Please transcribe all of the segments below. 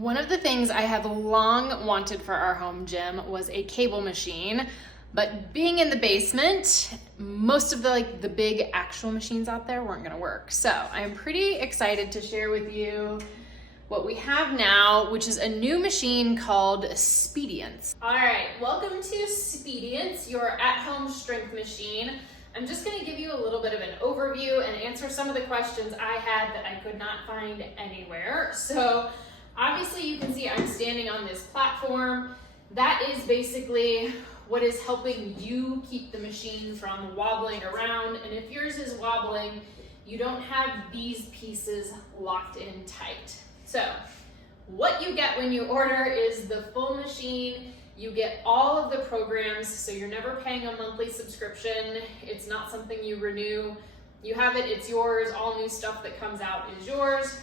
One of the things I have long wanted for our home gym was a cable machine, but being in the basement, most of the big actual machines out there weren't gonna work. So I'm pretty excited to share with you what we have now, which is a new machine called Speediance. All right, welcome to Speediance, your at-home strength machine. I'm just gonna give you a little bit of an overview and answer some of the questions I had that I could not find anywhere. So obviously you can see I'm standing on this platform. That is basically what is helping you keep the machine from wobbling around. And if yours is wobbling, you don't have these pieces locked in tight. So what you get when you order is the full machine. You get all of the programs, so you're never paying a monthly subscription. It's not something you renew. You have it, it's yours. All new stuff that comes out is yours.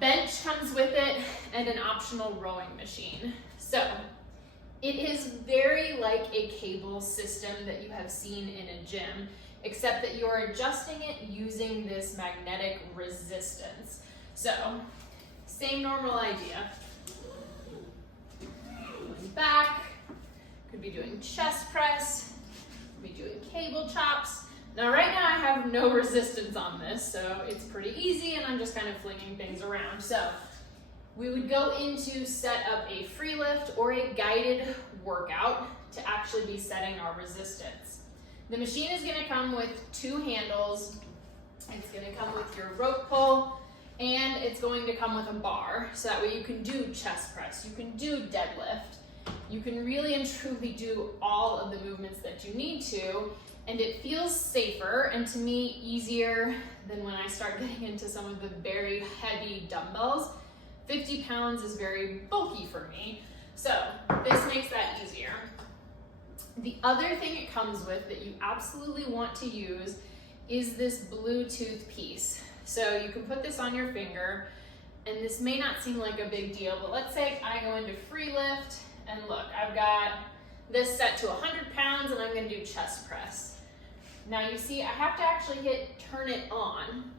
Bench comes with it and an optional rowing machine. So it is very like a cable system that you have seen in a gym, except that you're adjusting it using this magnetic resistance. So same normal idea. Going back, could be doing chest press, could be doing cable chops. Now right now I have no resistance on this, so it's pretty easy and I'm just kind of flinging things around. So we would go into set up a free lift or a guided workout to actually be setting our resistance. The machine is gonna come with 2 handles. It's gonna come with your rope pull, and it's going to come with a bar, so that way you can do chest press, you can do deadlift, you can really and truly do all of the movements that you need to, and it feels safer and to me easier than when I start getting into some of the very heavy dumbbells. 50 pounds is very bulky for me, so this makes that easier. The other thing it comes with that you absolutely want to use is this Bluetooth piece. So you can put this on your finger, and this may not seem like a big deal, but let's say I go into free lift, and look, I've got this set to 100 pounds, and I'm gonna do chest press. Now you see, I have to actually hit turn it on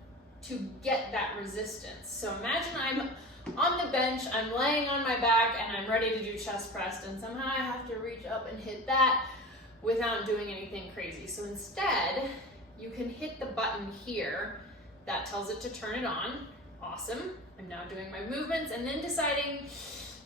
to get that resistance. So imagine I'm on the bench, I'm laying on my back, and I'm ready to do chest press, and somehow I have to reach up and hit that without doing anything crazy. So instead, you can hit the button here that tells it to turn it on. Awesome. I'm now doing my movements and then deciding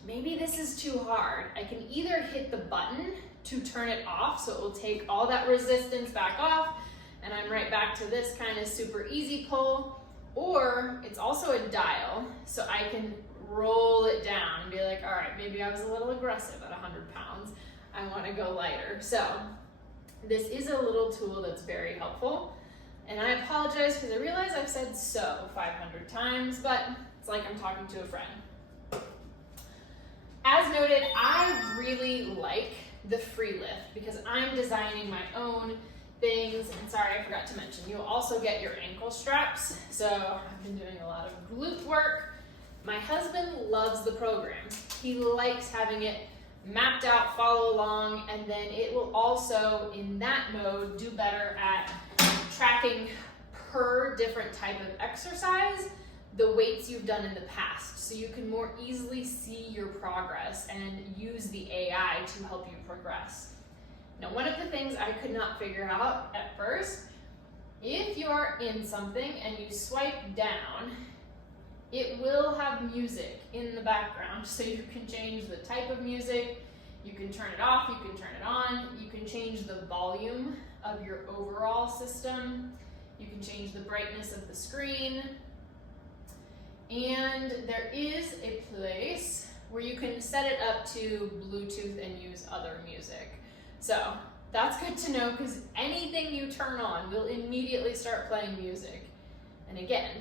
maybe this is too hard. I can either hit the button to turn it off, so it will take all that resistance back off, and I'm right back to this kind of super easy pull, or it's also a dial, so I can roll it down and be like, all right, maybe I was a little aggressive at 100 pounds. I want to go lighter. So this is a little tool that's very helpful. And I apologize because I realize I've said so 500 times, but it's like I'm talking to a friend. As noted, I really like the free lift because I'm designing my own things. And sorry, I forgot to mention, you'll also get your ankle straps. So I've been doing a lot of glute work. My husband loves the program. He likes having it mapped out, follow along, and then it will also, in that mode, do better at tracking per different type of exercise the weights you've done in the past, so you can more easily see your progress and use the AI to help you progress. Now, one of the things I could not figure out at first, if you're in something and you swipe down, it will have music in the background, so you can change the type of music, you can turn it off, you can turn it on, you can change the volume of your overall system, you can change the brightness of the screen, and there is a place where you can set it up to Bluetooth and use other music. So that's good to know because anything you turn on will immediately start playing music. And again,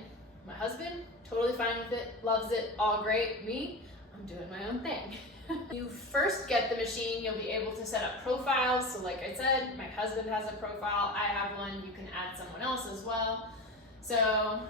my husband, totally fine with it, loves it, all great. Me, I'm doing my own thing. You first get the machine, you'll be able to set up profiles. So like I said, my husband has a profile, I have one, you can add someone else as well. So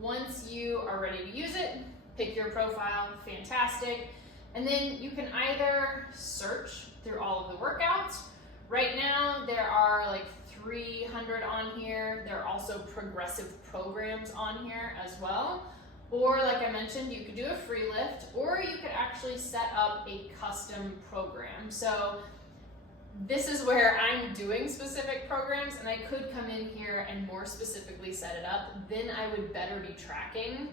once you are ready to use it, pick your profile, fantastic. And then you can either search through all of the workouts. Right now, there are like 300 on here. There are also progressive programs on here as well. Or like I mentioned, you could do a free lift, or you could actually set up a custom program. So this is where I'm doing specific programs, and I could come in here and more specifically set it up. Then I would better be tracking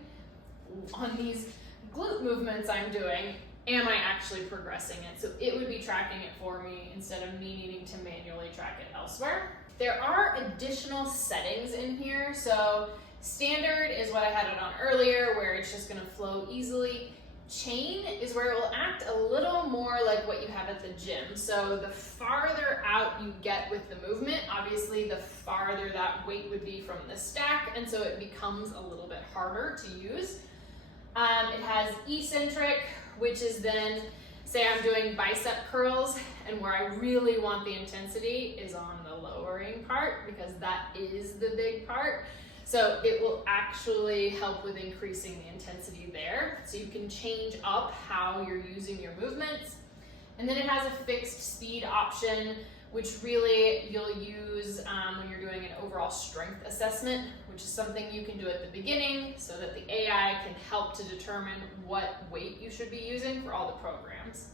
on these glute movements I'm doing. Am I actually progressing it? So it would be tracking it for me instead of me needing to manually track it elsewhere. There are additional settings in here. So standard is what I had it on earlier, where it's just gonna flow easily. Chain is where it will act a little more like what you have at the gym. So the farther out you get with the movement, obviously the farther that weight would be from the stack, and so it becomes a little bit harder to use. It has eccentric, which is then, say I'm doing bicep curls, and where I really want the intensity is on the lowering part, because that is the big part. So it will actually help with increasing the intensity there. So you can change up how you're using your movements. And then it has a fixed speed option, which really you'll use when you're doing an overall strength assessment, which is something you can do at the beginning so that the AI can help to determine what weight you should be using for all the programs.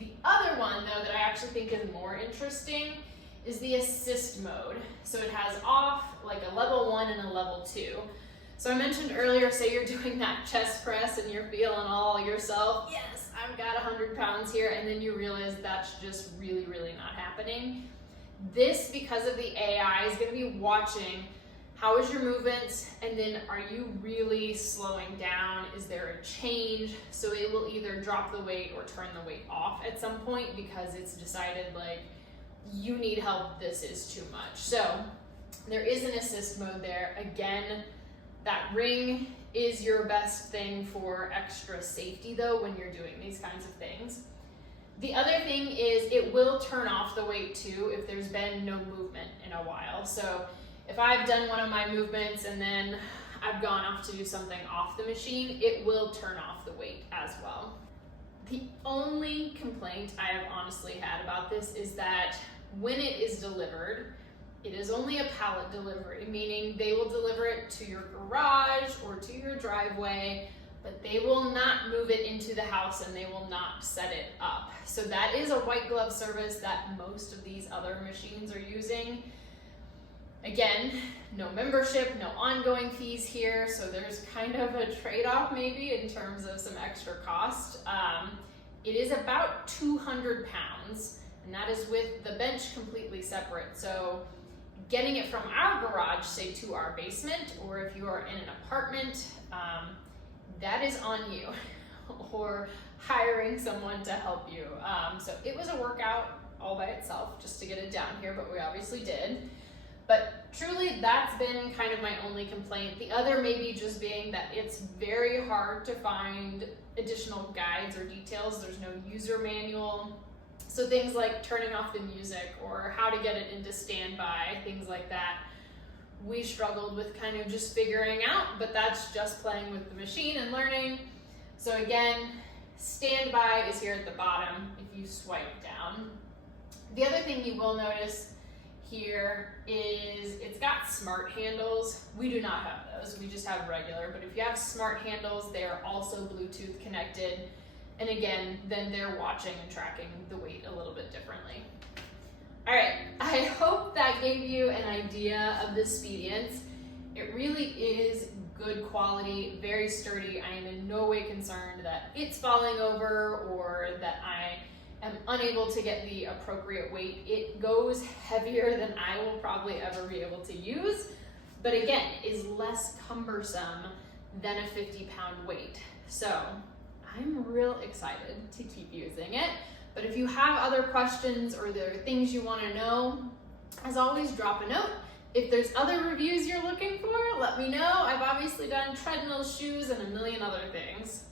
The other one, though, that I actually think is more interesting is the assist mode. So it has off, like a level 1 and a level 2. So I mentioned earlier, say you're doing that chest press and you're feeling all yourself, yes, I've got 100 pounds here, and then you realize that's just really, really not happening. This, because of the AI, is gonna be watching how is your movements, and then are you really slowing down? Is there a change? So it will either drop the weight or turn the weight off at some point because it's decided like, you need help, this is too much. So there is an assist mode there. Again, that ring is your best thing for extra safety though when you're doing these kinds of things. The other thing is it will turn off the weight too if there's been no movement in a while. So if I've done one of my movements and then I've gone off to do something off the machine, it will turn off the weight as well. The only complaint I have honestly had about this is that when it is delivered, it is only a pallet delivery, meaning they will deliver it to your garage or to your driveway, but they will not move it into the house and they will not set it up. So that is a white glove service that most of these other machines are using. Again, no membership, no ongoing fees here, so there's kind of a trade-off maybe in terms of some extra cost. It is about 200 pounds, and that is with the bench completely separate. So getting it from our garage, say, to our basement, or if you are in an apartment, that is on you, or hiring someone to help you. So it was a workout all by itself just to get it down here, but we obviously did. But truly, that's been kind of my only complaint. The other maybe just being that it's very hard to find additional guides or details. There's no user manual. So things like turning off the music or how to get it into standby, things like that, we struggled with kind of just figuring out, but that's just playing with the machine and learning. So again, standby is here at the bottom if you swipe down. The other thing you will notice here is it's got smart handles. We do not have those, we just have regular, but if you have smart handles, they are also Bluetooth connected. And again, then they're watching and tracking the weight a little bit differently. All right, I hope that gave you an idea of the Speediance. It really is good quality, very sturdy. I am in no way concerned that it's falling over or that I am unable to get the appropriate weight. It goes heavier than I will probably ever be able to use, but again, is less cumbersome than a 50-pound weight. So I'm real excited to keep using it. But if you have other questions or there are things you want to know, as always, drop a note. If there's other reviews you're looking for, let me know. I've obviously done treadmill, shoes, and a million other things.